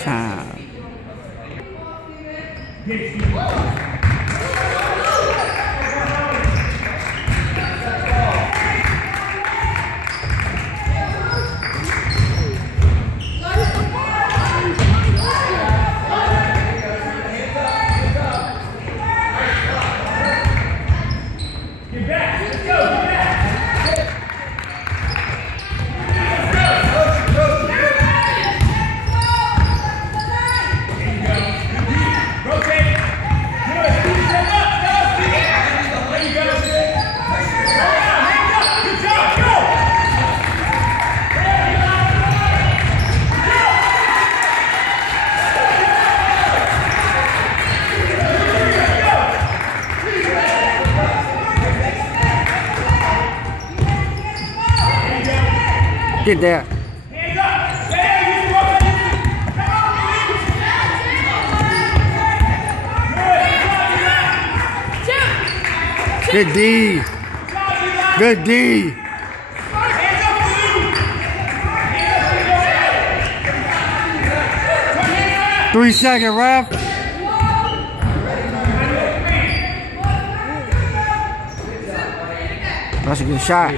Time. Get there. Good D. Good D. Three-second ref. That's a good shot.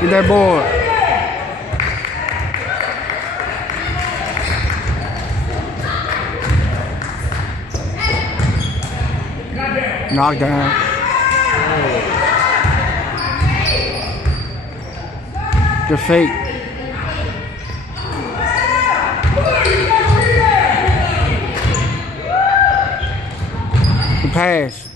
Get that board. Knockdown. Good fake. Good pass.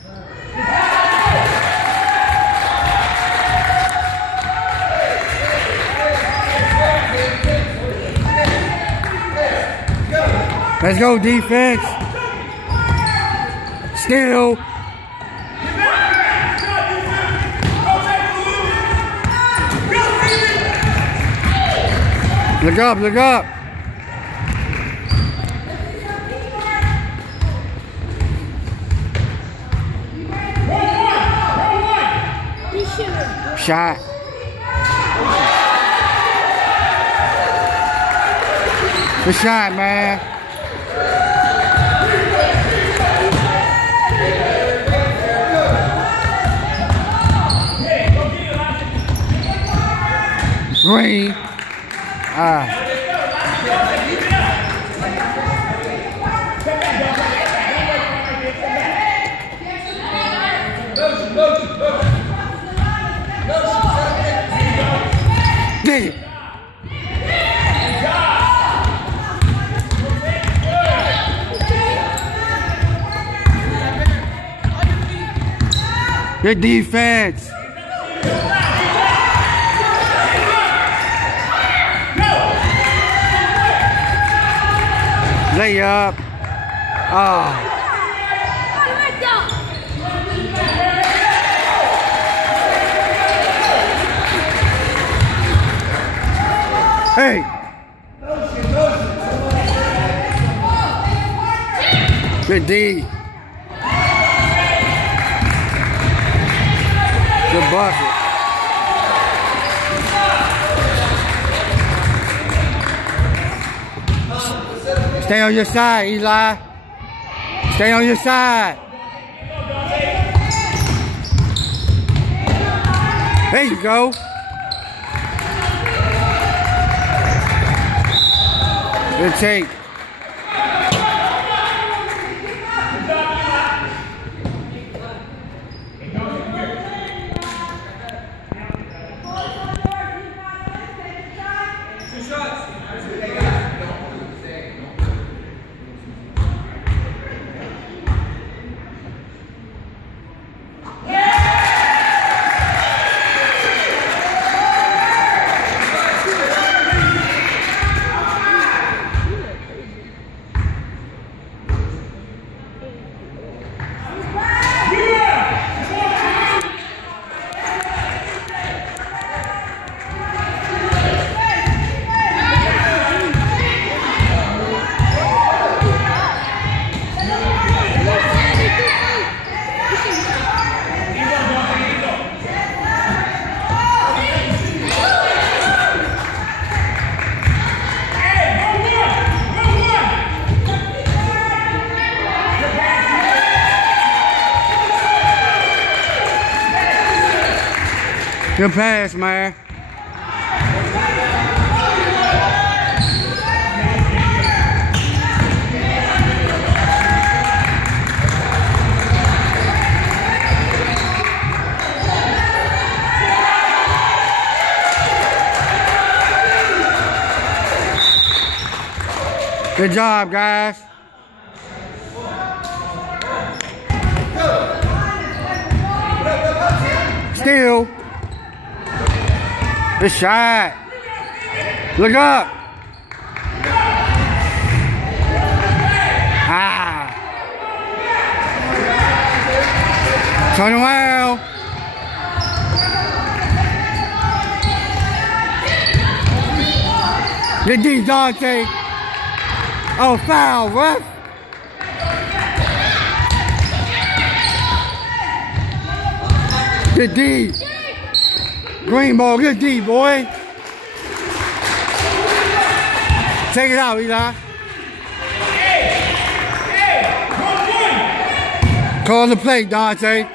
Let's go, defense. Still. Look up, look up. Shot. Good shot, man. Green. Damn. Good defense. Layup. Oh. Hey. Good D. Good bucket. Stay on your side, Eli. Stay on your side. There you go. Good take. Good pass, man. Good job, guys. Steal. Good shot. Look up. Ah. Turn around. Good D, Dante. Oh, foul, ref. Good D. Green ball, good D, boy. Take it out, Eli. Call the play, Dante.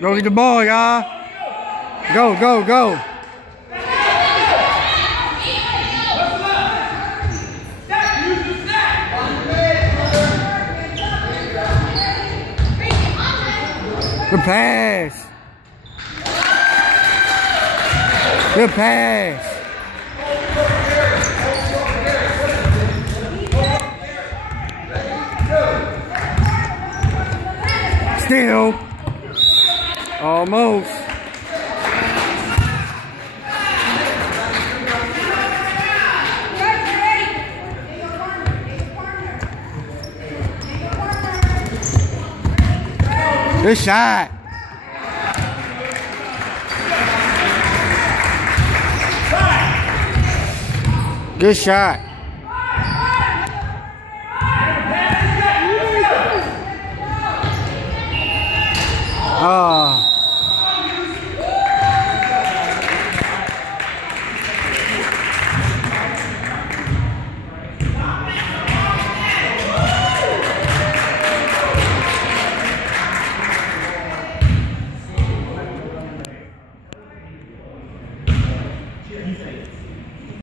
Go get the ball, y'all. Go, go, go. Good pass. Good pass. Still. Almost. Good shot. Good shot.